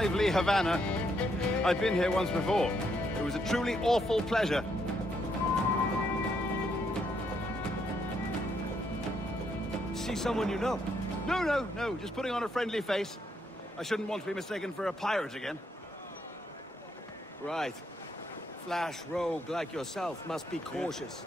lively Havana. I've been here once before. It was a truly awful pleasure. See someone you know? No. Just putting on a friendly face. I shouldn't want to be mistaken for a pirate again. Right. Flash rogue like yourself must be cautious.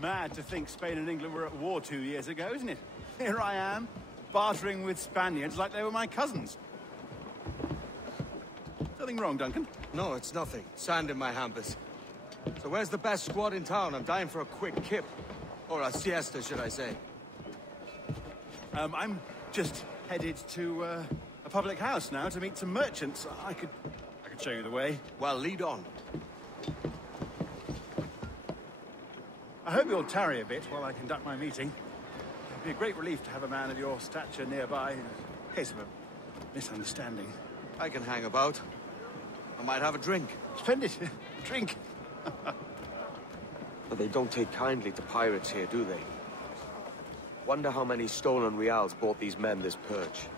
Mad to think Spain and England were at war 2 years ago, isn't it? Here I am, bartering with Spaniards like they were my cousins. Something wrong, Duncan? No, it's nothing. Sand in my hampers. So where's the best squad in town? I'm dying for a quick kip. Or a siesta, should I say. I'm just headed to a public house now to meet some merchants. I could show you the way. Well, lead on. I hope you'll tarry a bit while I conduct my meeting. It'd be a great relief to have a man of your stature nearby in case of a misunderstanding. I can hang about. I might have a drink. Splendid. Drink. But they don't take kindly to pirates here, do they? Wonder how many stolen reals bought these men this perch.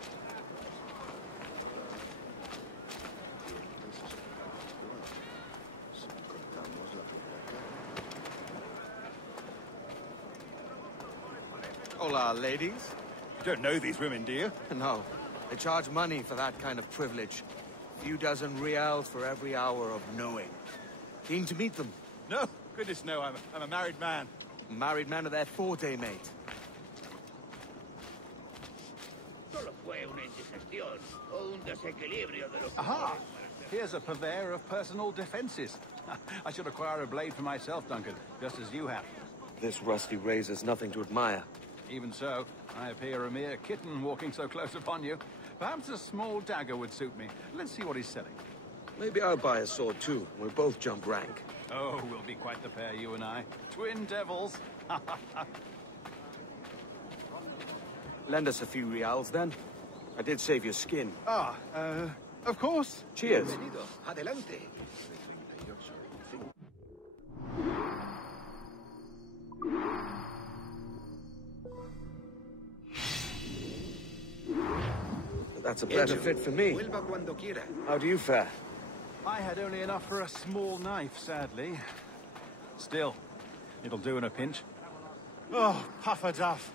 Hola, ladies. You don't know these women, do you? No. They charge money for that kind of privilege. A few dozen reals for every hour of knowing. Keen to meet them? No. Goodness, no. I'm a married man. Married man of their forte, mate. Aha! Here's a purveyor of personal defenses. I should acquire a blade for myself, Duncan, just as you have. This rusty razor's nothing to admire. Even so, I appear a mere kitten walking so close upon you. Perhaps a small dagger would suit me. Let's see what he's selling. Maybe I'll buy a sword too. We'll both jump rank. Oh, we'll be quite the pair, you and I. Twin devils. Lend us a few reals, then. I did save your skin. Of course. Cheers. Adelante. That's a better fit for me. How do you fare? I had only enough for a small knife, sadly. Still, it'll do in a pinch. Oh, puffer duff.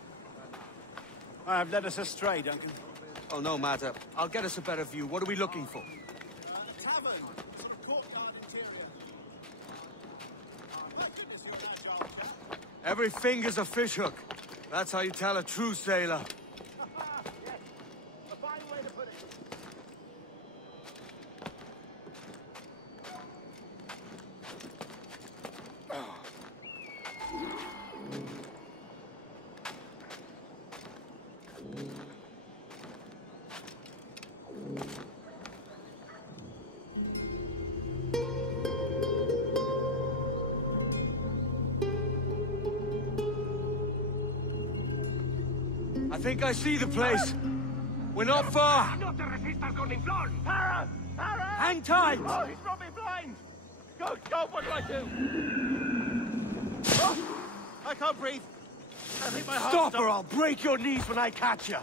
I have led us astray, Duncan. Oh, no matter. I'll get us a better view. What are we looking for? A tavern, sort of courtyard interior. My goodness, you're an agile chap. Every finger's a fishhook. That's how you tell a true sailor. Yes, a fine way to put it. I think I see the place. We're not far. No te resistas con inflón. Para! Para! Hang tight. Oh, he's brought me blind! Go, what do I do? Oh, I can't breathe. I think my heart Stop or I'll break your knees when I catch you.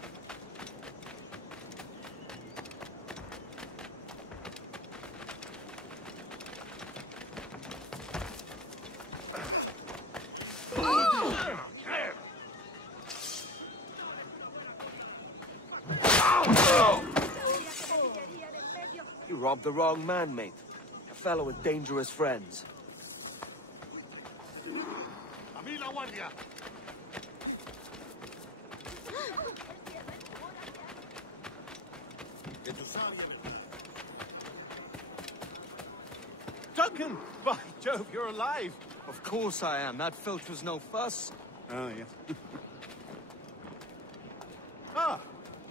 You robbed the wrong man, mate. A fellow with dangerous friends. A mí la guardia. Duncan! By Jove, you're alive! Of course I am. That filch was no fuss. Oh, yes. Ah,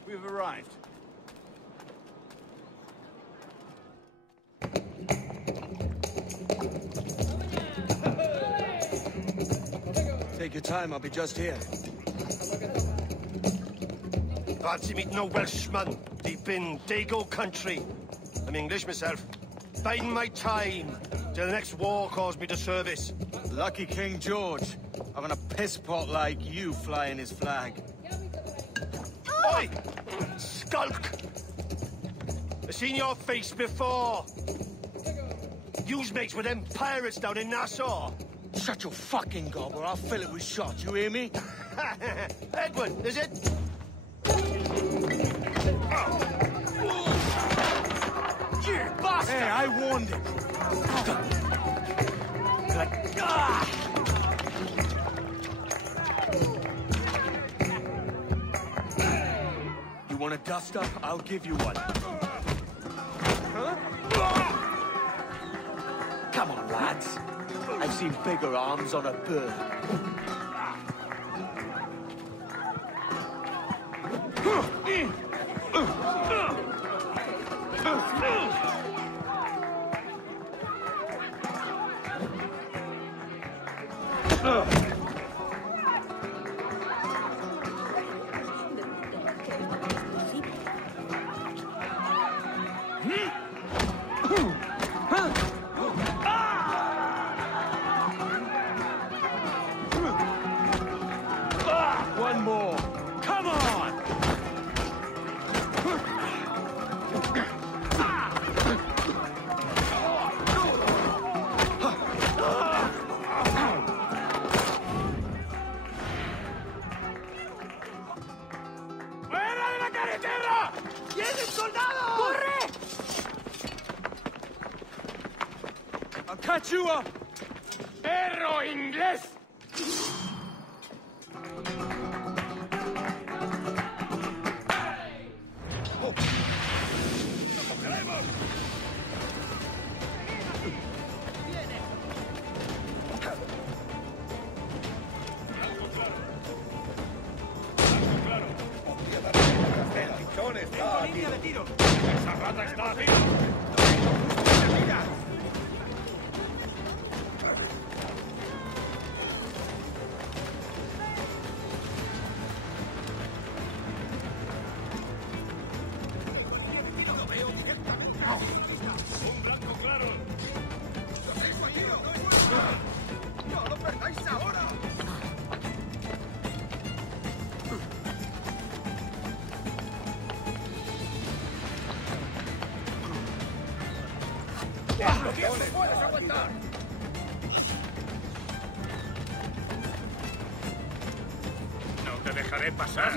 we've arrived. Take your time, I'll be just here. Fancy meeting no Welshman deep in Dago country. I'm English myself. Biding my time till the next war calls me to service. Lucky King George, having a piss pot like you flying his flag. Oi! Skulk! I've seen your face before. You's mates with them pirates down in Nassau. Shut your fucking gob or I'll fill it with shot, you hear me? Edward, is it? You bastard! Hey, I warned him. You want a dust up? I'll give you one. Huh? Come on, lads. I've seen bigger arms on a bird. One more. Come on! ¡Fuera de la carretera! ¡Vienen soldados! ¡Corre! I'll catch you up! ¡Perro inglés! ¡Esa rata está arriba! ¡Un blanco claro! ¡Lo tengo allí! ¡No lo perdáis ahora! ¡Puedes aguantar! ¡No te dejaré pasar!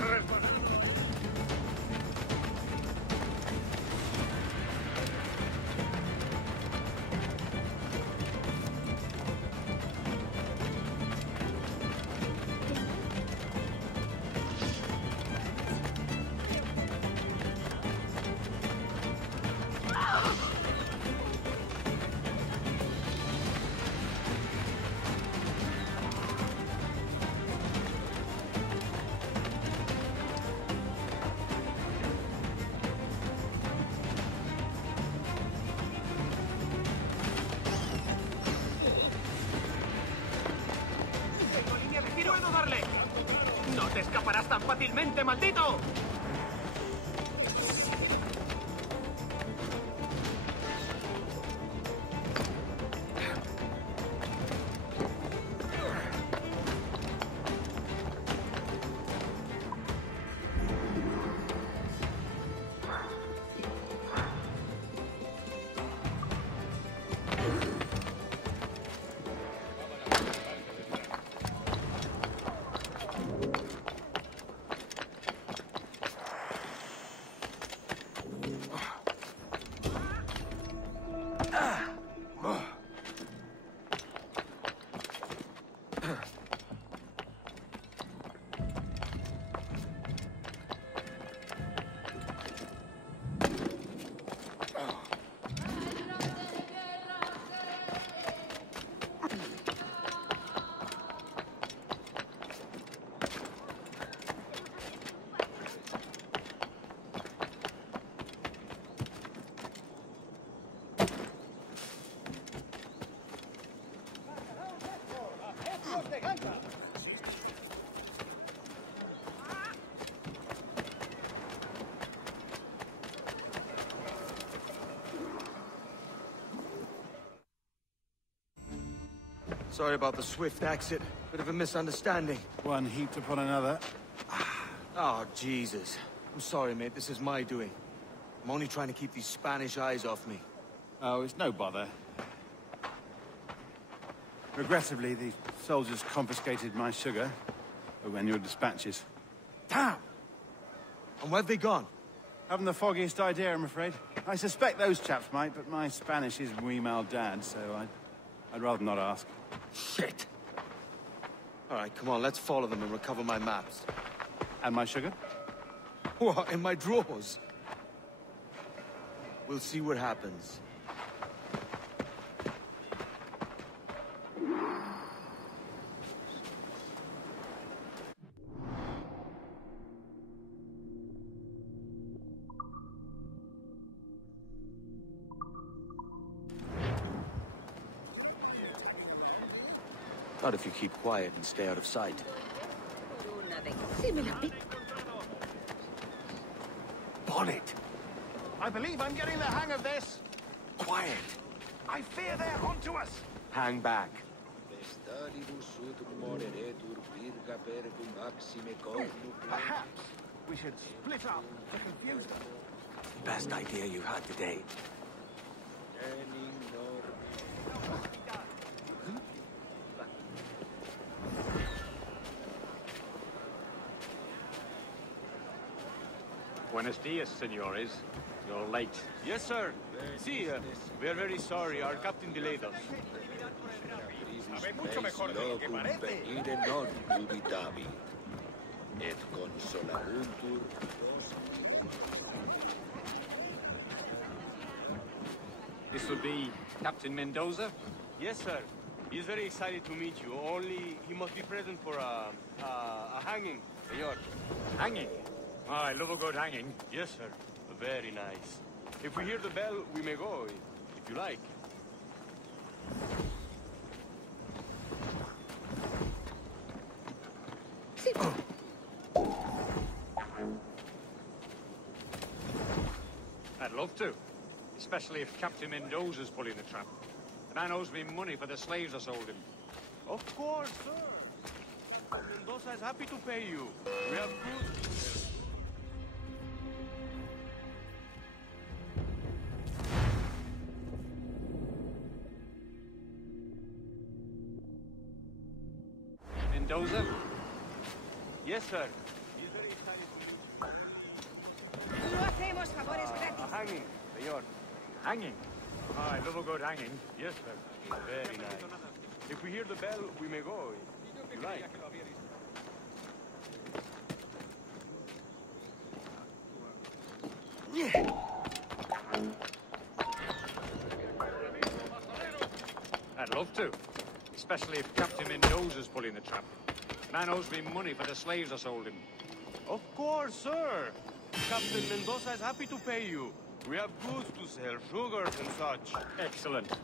¡No te escaparás tan fácilmente, maldito! Sorry about the swift exit. Bit of a misunderstanding. One heaped upon another. Oh, Jesus. I'm sorry, mate. This is my doing. I'm only trying to keep these Spanish eyes off me. Oh, it's no bother. Regrettably, the soldiers confiscated my sugar when your dispatches. Damn! And where've they gone? Haven't the foggiest idea, I'm afraid. I suspect those chaps might, but my Spanish is muy mal dad, so I'd rather not ask. Shit! All right, come on, let's follow them and recover my maps. And my sugar? What, in my drawers? We'll see what happens. Not if you keep quiet and stay out of sight. Bonnet! I believe I'm getting the hang of this. Quiet! I fear they're onto us. Hang back. Perhaps we should split up to confuse them. Best idea you've had today. Buenos dias, senores. You're late. Yes, sir. See, we are very sorry. Our captain delayed us. This will be Captain Mendoza? Yes, sir. He's very excited to meet you. Only he must be present for a hanging, senor. Hanging? Oh, I love a good hanging. Yes, sir. Very nice. If we hear the bell, we may go, if you like. I'd love to. Especially if Captain Mendoza's pulling the trap. The man owes me money for the slaves I sold him. Of course, sir. Mendoza is happy to pay you. We have good... Mendoza? Yes, sir. He's very excited to meet you. No hacemos favores gratis. Hanging, senor. Hanging? Oh, I love a good hanging. Yes, sir. Very nice. If we hear the bell, we may go, if you like. I'd love to. Especially if Captain Mendoza's pulling the trap. Man owes me money for the slaves I sold him. Of course, sir. Captain Mendoza is happy to pay you. We have goods to sell, sugars and such. Excellent.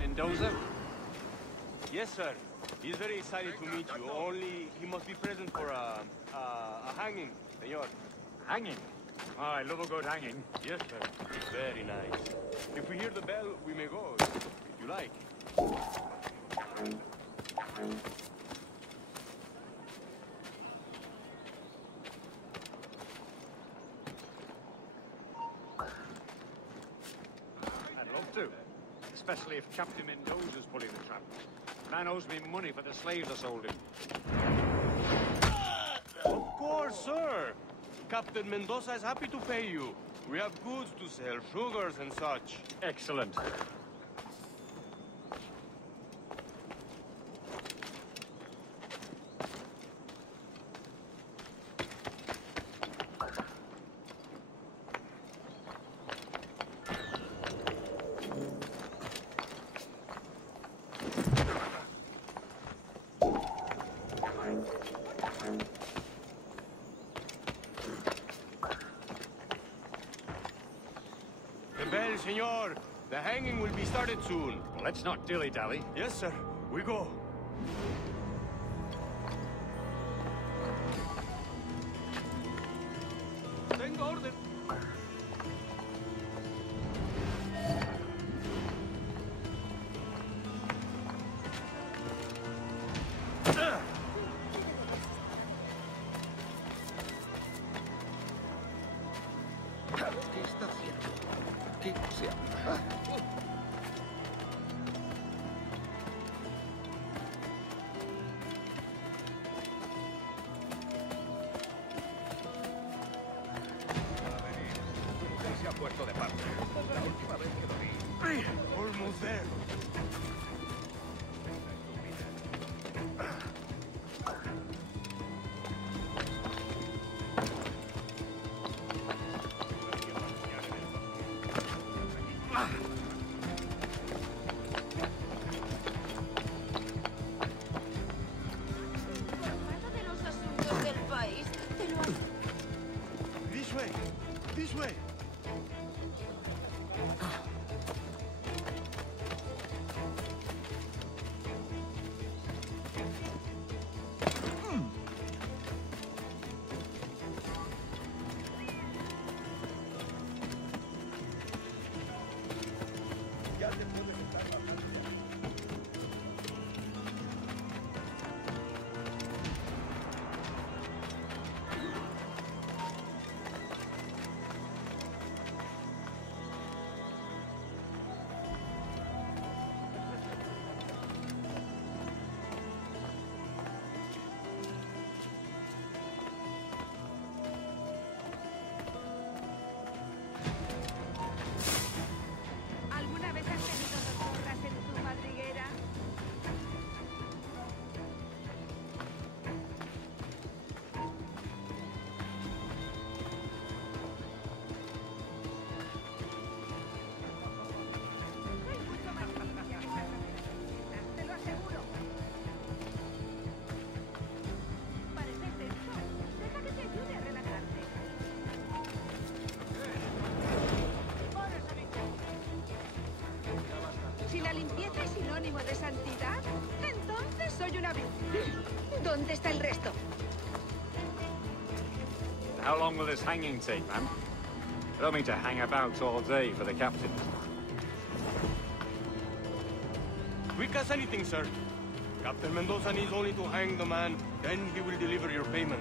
Mendoza? Yes, sir. He's very excited to meet you. Only he must be present for a hanging, senor. Hanging? Oh, I love a good hanging. Yes, sir. Very nice. If we hear the bell, we may go, if you like. I'd love to. Especially if Captain Mendoza's pulling the trap. Man owes me money for the slaves I sold him. Of course, sir. Captain Mendoza is happy to pay you. We have goods to sell, sugars and such. Excellent. senor. The hanging will be started soon. Well, let's not dilly-dally. Yes, sir. We go. Tengo orden. ¿Qué está haciendo? ¿Qué se Se ha puesto de parte. La última vez que lo vi. Almost there. De los asuntos del país, te lo This way. This way. ¿Alguna vez has tenido zorras en tu madriguera? Hay mucho más limpia que esa camiseta, te lo aseguro. Pareces tenso. Deja que te ayude a relajarte. Si la limpieza es sinónimo de santidad, entonces soy una virgen. ¿Dónde está el resto? How long will this hanging take, man? I don't mean to hang about all day for the captain. Quick as anything, sir. Captain Mendoza needs only to hang the man, then he will deliver your payment.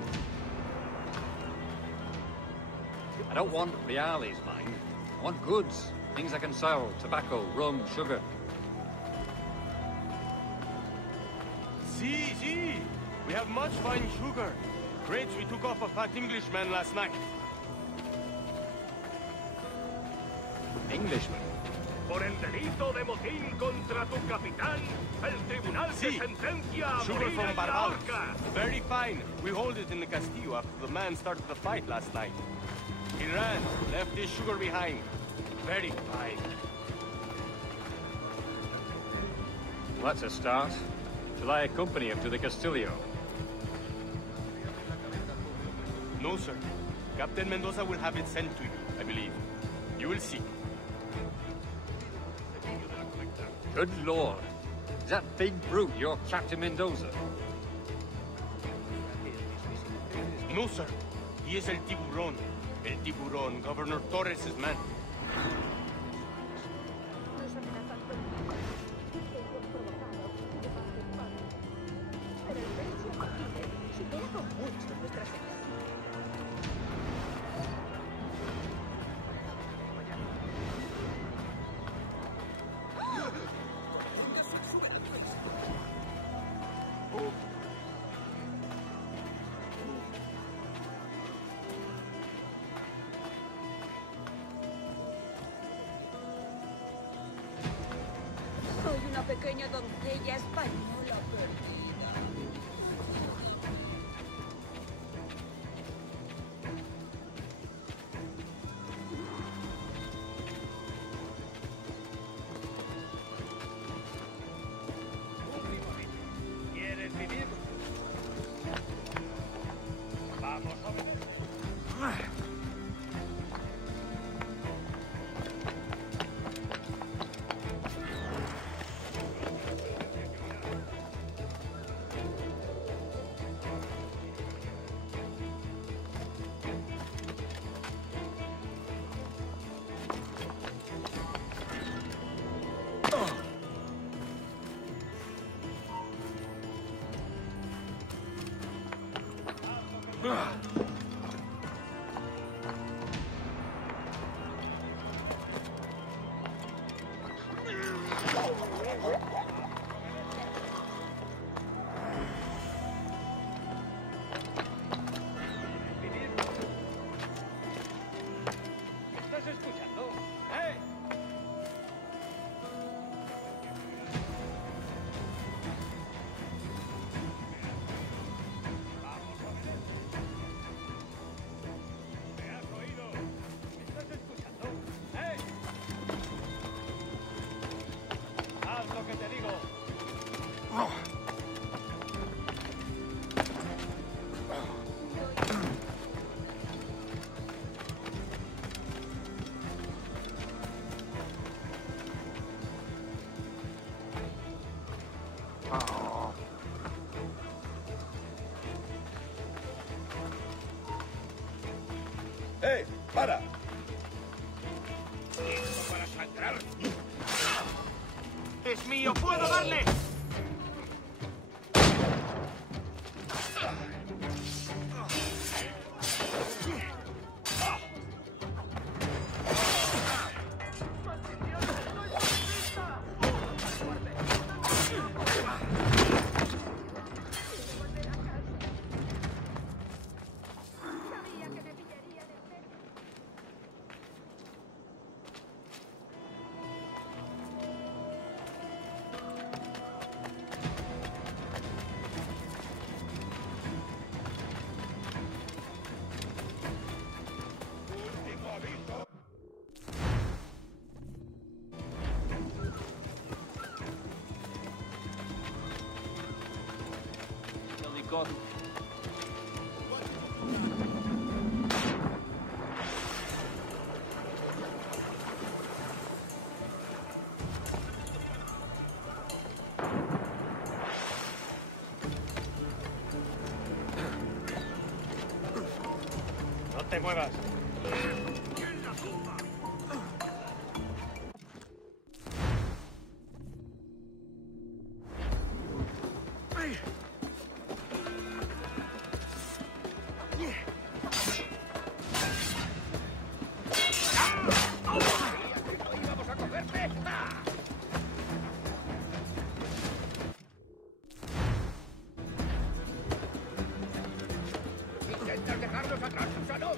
I don't want reales, mind. I want goods. Things I can sell. Tobacco, rum, sugar. See. We have much fine sugar. Crates we took off a fat Englishman last night. Englishman. Por el delito de motín contra tu capitán, el tribunal te Sí. sentencia a Sugar morir from en la Barbados. horca. Very fine. We hold it in the Castillo after the man started the fight last night. He ran, left his sugar behind. Very fine. Well, that's a start. Shall I accompany him to the Castillo? No, sir. Captain Mendoza will have it sent to you, I believe. You will see. Good Lord. Is that big brute your Captain Mendoza? No, sir. He is el tiburón. El tiburón, Governor Torres' man. Nos amenazan con que hemos provocado de parte en parte. Pero el precio que piden supera con mucho nuestras expectativas. Soy una pequeña doncella española perdida. ¿Quieres vivir? Vamos a ver. ¿Estás escuchando? ¡Eh! ¿Me has oído? ¿Estás escuchando? ¡Eh! ¡Haz lo que te digo! ¡Eh! ¡Para! ¡Listo para sangrar! ¡Es mío! ¡Puedo darle! Sabía que me pillarían en serio. ¡No te muevas! ¡Íbamos a cogerte! ¿Intentas dejarnos atrás, Susano?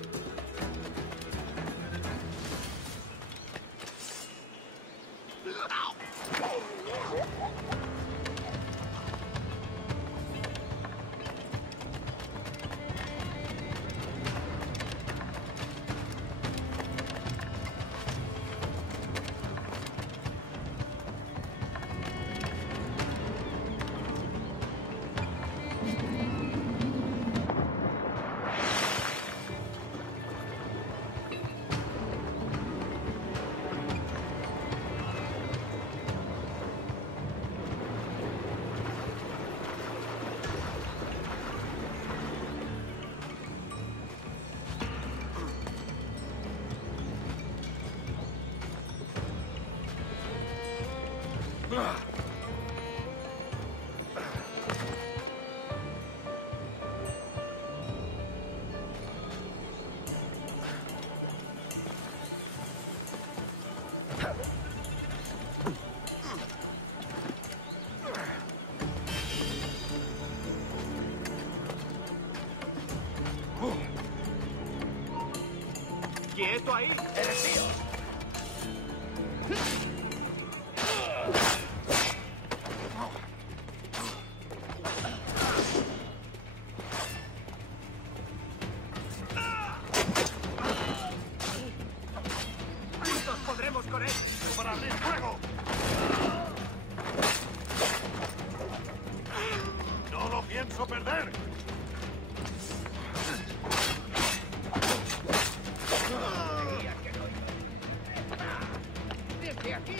¡Quieto ahí! ¡Eres mío! ¡Juntos podremos con él! ¡Prepararle fuego! ¡No lo pienso perder! Creía que no iba. Desde aquí.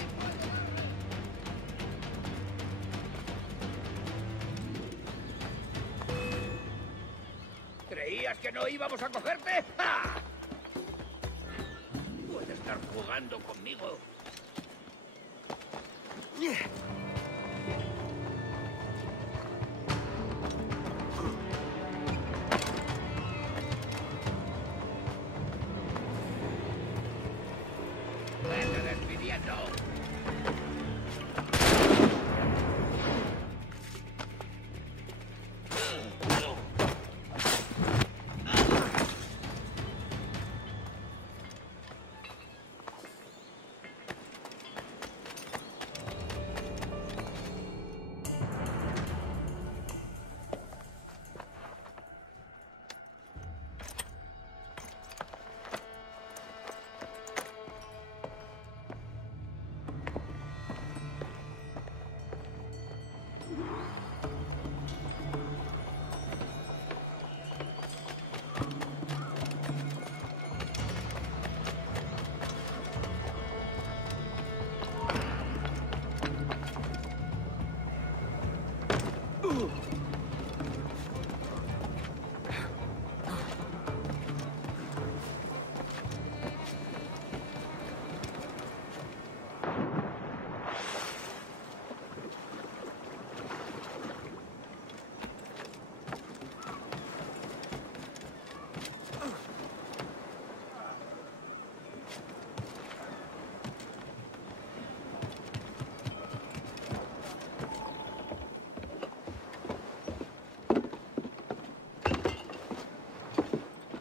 ¿Creías que no íbamos a cogerte? ¡Ja! Puede estar jugando conmigo.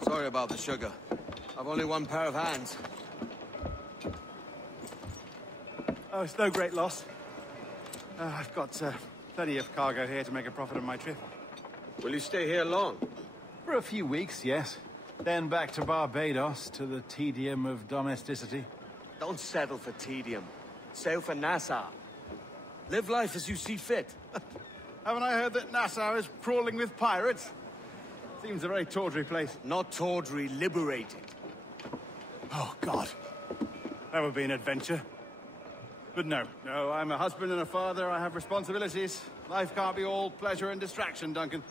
Sorry about the sugar. I've only one pair of hands. Oh, it's no great loss. I've got plenty of cargo here to make a profit on my trip. Will you stay here long? For a few weeks, yes. Then back to Barbados, to the tedium of domesticity. Don't settle for tedium. Sail for Nassau. Live life as you see fit. Haven't I heard that Nassau is crawling with pirates? Seems a very tawdry place. Not tawdry, liberated. Oh, God. That would be an adventure. But no, I'm a husband and a father. I have responsibilities. Life can't be all pleasure and distraction, Duncan.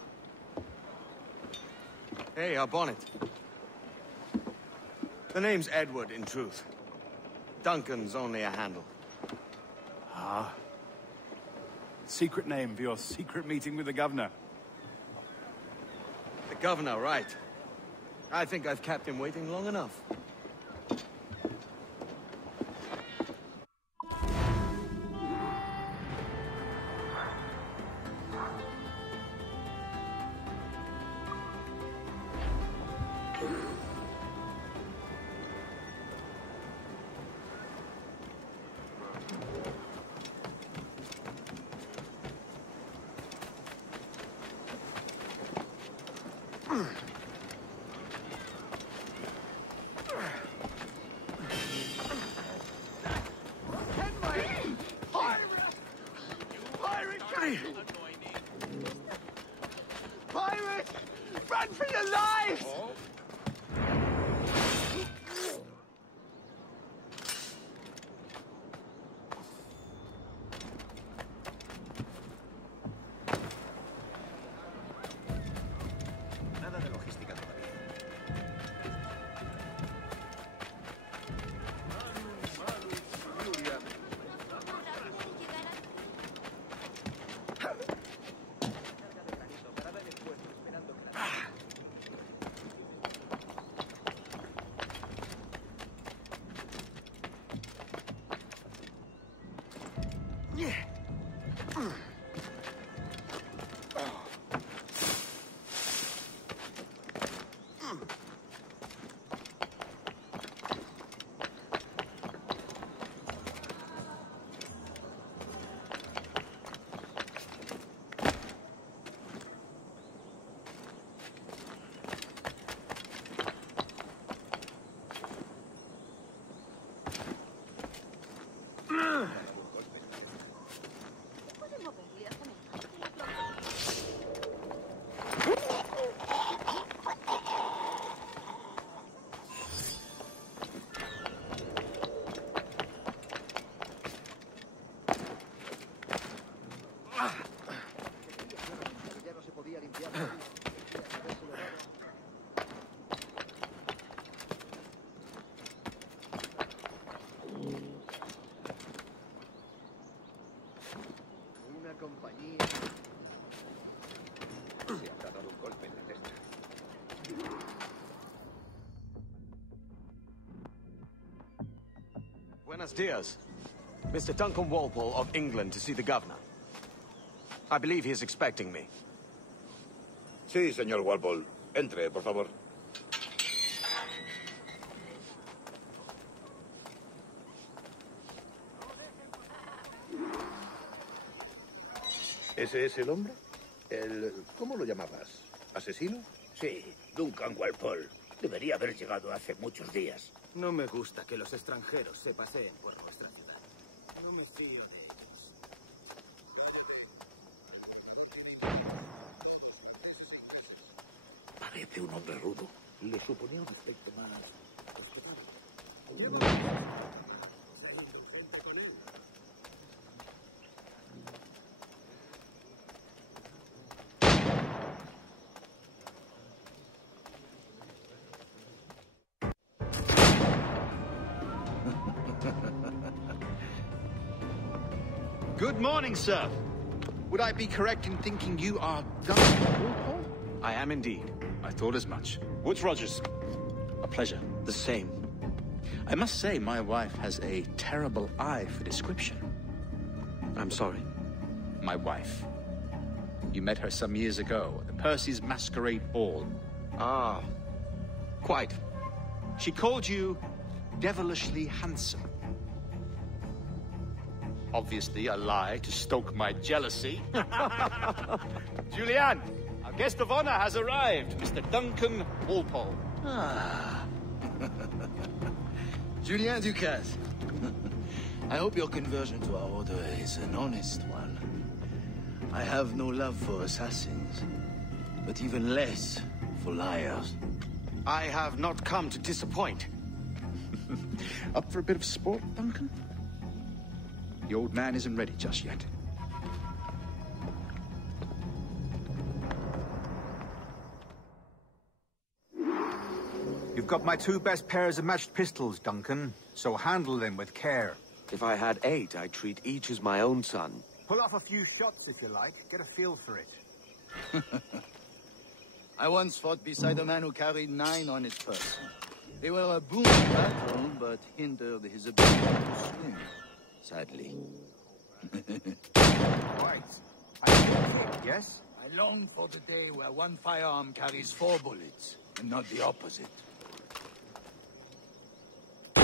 Hey, our bonnet. The name's Edward, in truth. Duncan's only a handle. Ah. Secret name for your secret meeting with the governor. The governor, right. I think I've kept him waiting long enough. Pirate! Run for your lives! Nada de logística todavía. ¿Se puede mover? Una compañía. Se habrá dado un golpe en la testa. Buenos dias. Mr. Duncan Walpole of England to see the governor. I believe he is expecting me. Sí, señor Walpole. Entre, por favor. ¿Ese es el hombre? ¿Cómo lo llamabas? ¿Asesino? Sí, Duncan Walpole. Debería haber llegado hace muchos días. No me gusta que los extranjeros se paseen por nuestra ciudad. No me fío de ellos. Parece un hombre rudo. Le suponía un aspecto más respetable. Good morning, sir. Would I be correct in thinking you are Duncan Walpole? I am indeed. I thought as much. Woods Rogers. A pleasure. The same. I must say, my wife has a terrible eye for description. I'm sorry. My wife. You met her some years ago at the Percy's Masquerade Ball. Ah, quite. She called you devilishly handsome. Obviously a lie to stoke my jealousy. Julianne, our guest of honor has arrived, Mr. Duncan Walpole. Ah. Julien Ducasse. I hope your conversion to our order is an honest one. I have no love for assassins, but even less for liars. I have not come to disappoint. Up for a bit of sport, Duncan? The old man isn't ready just yet. You've got my two best pairs of matched pistols, Duncan, so handle them with care. If I had 8, I'd treat each as my own son. Pull off a few shots if you like. Get a feel for it. I once fought beside a man who carried 9 on his person. They were a boon in battle, but hindered his ability to swim, sadly. Right. I think, yes? I long for the day where one firearm carries 4 bullets, and not the opposite. In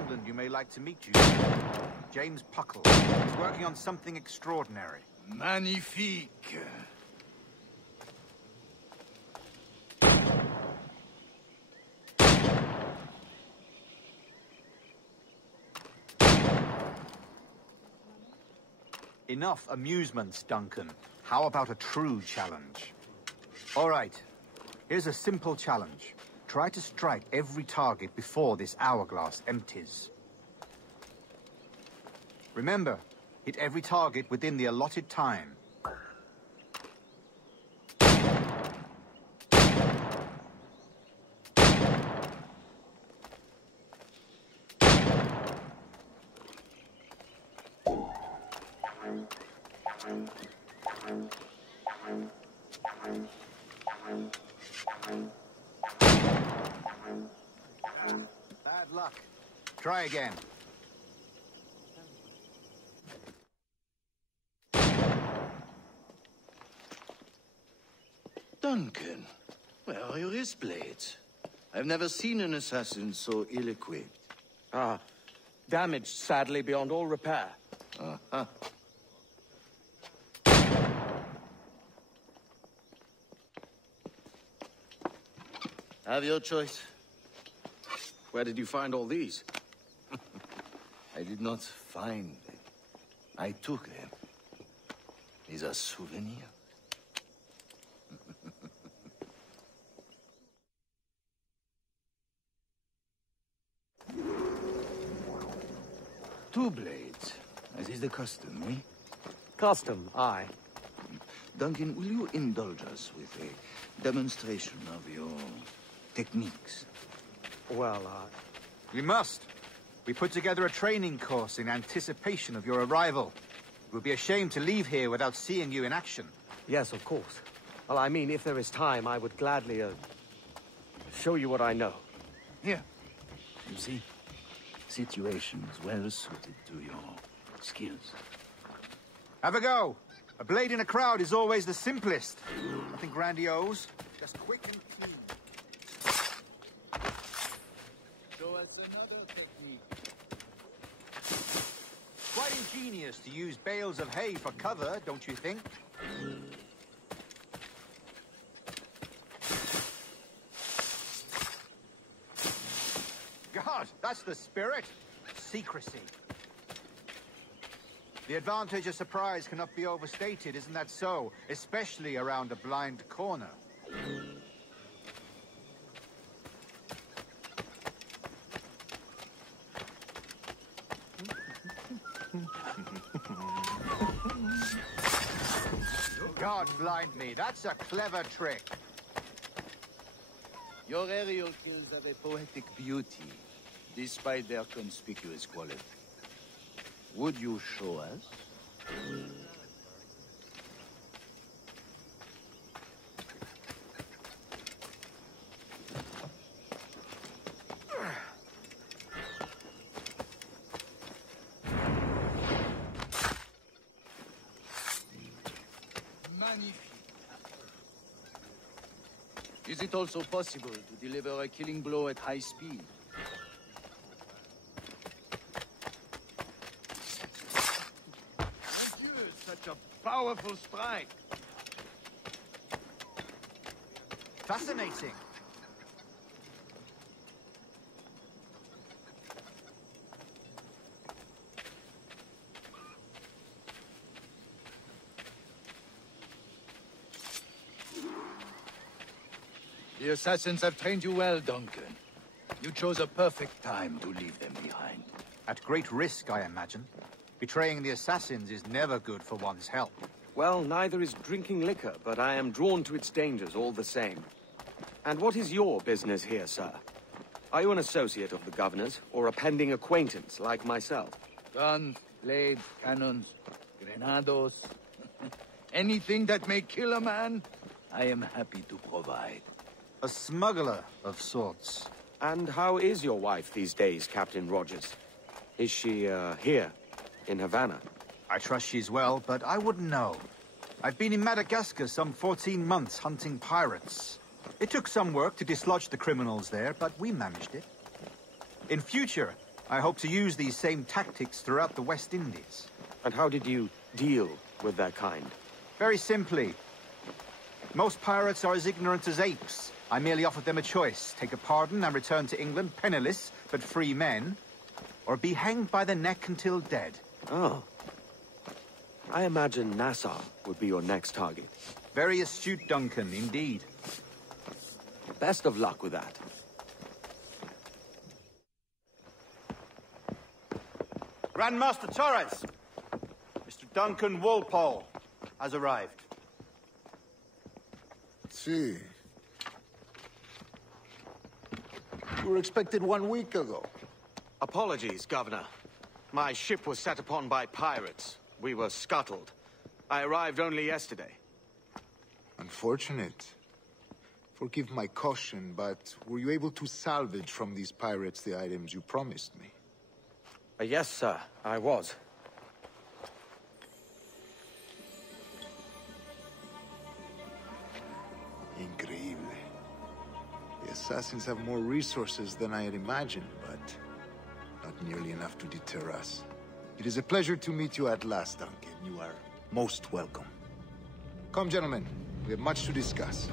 England, you may like to meet you. James Puckle. He's working on something extraordinary. Magnifique. Enough amusements, Duncan. How about a true challenge? All right. Here's a simple challenge. Try to strike every target before this hourglass empties. Remember, hit every target within the allotted time. Bad luck. Try again. Duncan, where are your wrist blades? I've never seen an assassin so ill-equipped. Ah, damaged, sadly, beyond all repair. Uh-huh. Have your choice. Where did you find all these? I did not find them. I took them. These are souvenirs. Two blades, as is the custom, eh? Custom, aye. Duncan, will you indulge us with a demonstration of your techniques? Well, We must. We put together a training course in anticipation of your arrival. It would be a shame to leave here without seeing you in action. Yes, of course. Well, I mean, if there is time, I would gladly, show you what I know. Here. You see? Situations well suited to your skills. Have a go. A blade in a crowd is always the simplest. Nothing grandiose, just quick and clean. Show us another technique. Quite ingenious to use bales of hay for cover, don't you think? God, that's the spirit. Secrecy. The advantage of surprise cannot be overstated, isn't that so? Especially around a blind corner. God blind me, that's a clever trick. Your aerial kills have a poetic beauty, despite their conspicuous quality. Would you show us? Magnifique. Is it also possible to deliver a killing blow at high speed? Such a powerful strike. Fascinating. The assassins have trained you well, Duncan. You chose a perfect time to leave them behind. At great risk, I imagine. Betraying the assassins is never good for one's health. Well, neither is drinking liquor, but I am drawn to its dangers all the same. And what is your business here, sir? Are you an associate of the governor's, or a pending acquaintance like myself? Guns, blades, cannons, grenados. Anything that may kill a man, I am happy to provide. A smuggler of sorts. And how is your wife these days, Captain Rogers? Is she, here, in Havana? I trust she's well, but I wouldn't know. I've been in Madagascar some 14 months hunting pirates. It took some work to dislodge the criminals there, but we managed it. In future, I hope to use these same tactics throughout the West Indies. And how did you deal with their kind? Very simply. Most pirates are as ignorant as apes. I merely offered them a choice. Take a pardon and return to England penniless, but free men, or be hanged by the neck until dead. Oh. I imagine Nassau would be your next target. Very astute, Duncan, indeed. Best of luck with that. Grandmaster Torres! Mr. Duncan Walpole has arrived. See. You were expected 1 week ago. Apologies, Governor. My ship was set upon by pirates. We were scuttled. I arrived only yesterday. Unfortunate. Forgive my caution, but were you able to salvage from these pirates the items you promised me? Yes, sir, I was. Increíble. The assassins have more resources than I had imagined, but not nearly enough to deter us. It is a pleasure to meet you at last, Duncan. You are most welcome. Come, gentlemen. We have much to discuss.